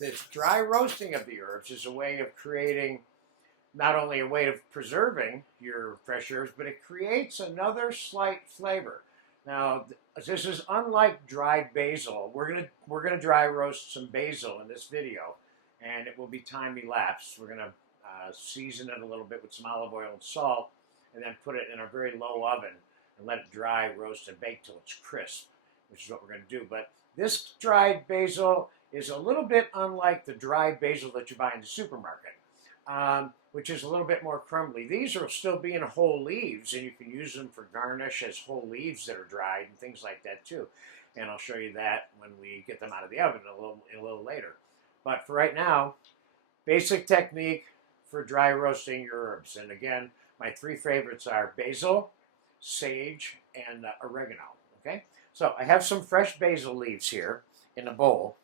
this dry roasting of the herbs is a way of creating not only a way of preserving your fresh herbs, but it creates another slight flavor. Now, this is unlike dried basil. We're gonna dry roast some basil in this video, and it will be time elapsed. We're gonna season it a little bit with some olive oil and salt, and then put it in a very low oven and let it dry, roast, and bake till it's crisp, which is what we're gonna do. But this dried basil is a little bit unlike the dried basil that you buy in the supermarket, which is a little bit more crumbly. These are still being whole leaves, and you can use them for garnish as whole leaves that are dried and things like that too. And I'll show you that when we get them out of the oven a little later. But for right now, basic technique for dry roasting your herbs. And again, my three favorites are basil, sage, and oregano. Okay, so I have some fresh basil leaves here in a bowl,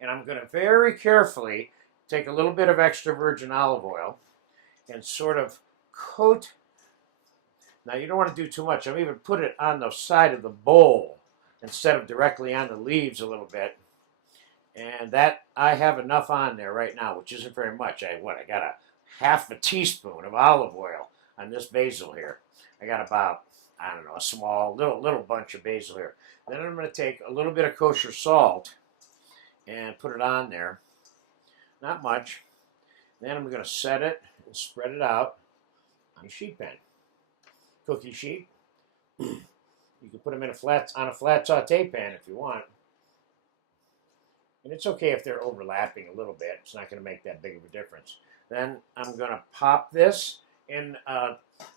and I'm going to very carefully take a little bit of extra virgin olive oil and sort of coat. Now you don't want to do too much. I'll even put it on the side of the bowl instead of directly on the leaves a little bit. And that, I have enough on there right now, which isn't very much. I got a half a teaspoon of olive oil on this basil here. I got about, I don't know, a small little bunch of basil here. Then I'm going to take a little bit of kosher salt and put it on there. Not much. Then I'm going to set it and spread it out on a sheet pan, cookie sheet. You can put them on a flat saute pan if you want. And it's okay if they're overlapping a little bit. It's not going to make that big of a difference. Then I'm going to pop this in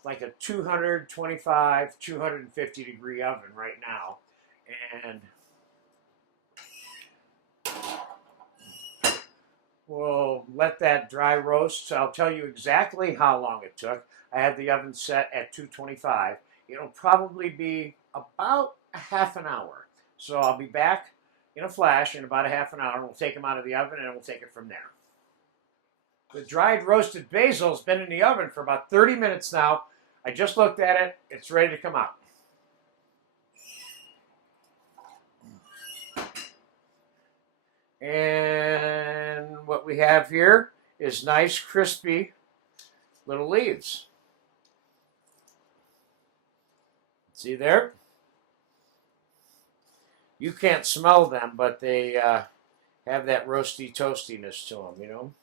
like a 225, 250 degree oven right now. And we'll let that dry roast. So I'll tell you exactly how long it took. I had the oven set at 225. It'll probably be about a half an hour. So I'll be back in a flash in about a half an hour. We'll take them out of the oven and we'll take it from there. The dried roasted basil has been in the oven for about 30 minutes now. I just looked at it. It's ready to come out. And what we have here is nice, crispy little leaves. See there? You can't smell them, but they have that roasty toastiness to them, you know?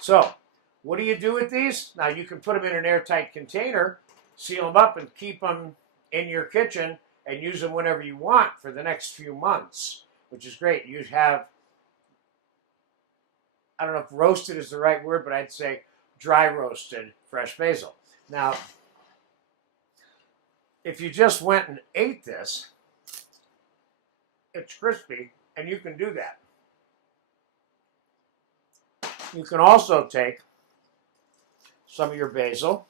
So, what do you do with these? Now, you can put them in an airtight container, seal them up, and keep them in your kitchen and use them whenever you want for the next few months, which is great. You have, I don't know if roasted is the right word, but I'd say dry roasted fresh basil. Now, if you just went and ate this, it's crispy, and you can do that. You can also take some of your basil,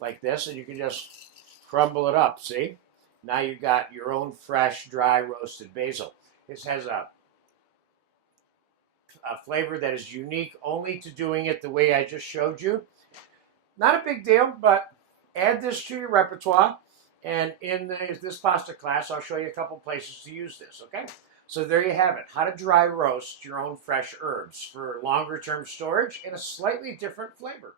like this, and you can just crumble it up, see? Now you've got your own fresh, dry, roasted basil. This has a flavor that is unique only to doing it the way I just showed you. Not a big deal, but add this to your repertoire. And in this pasta class, I'll show you a couple places to use this, okay? So there you have it, how to dry roast your own fresh herbs for longer term storage in a slightly different flavor.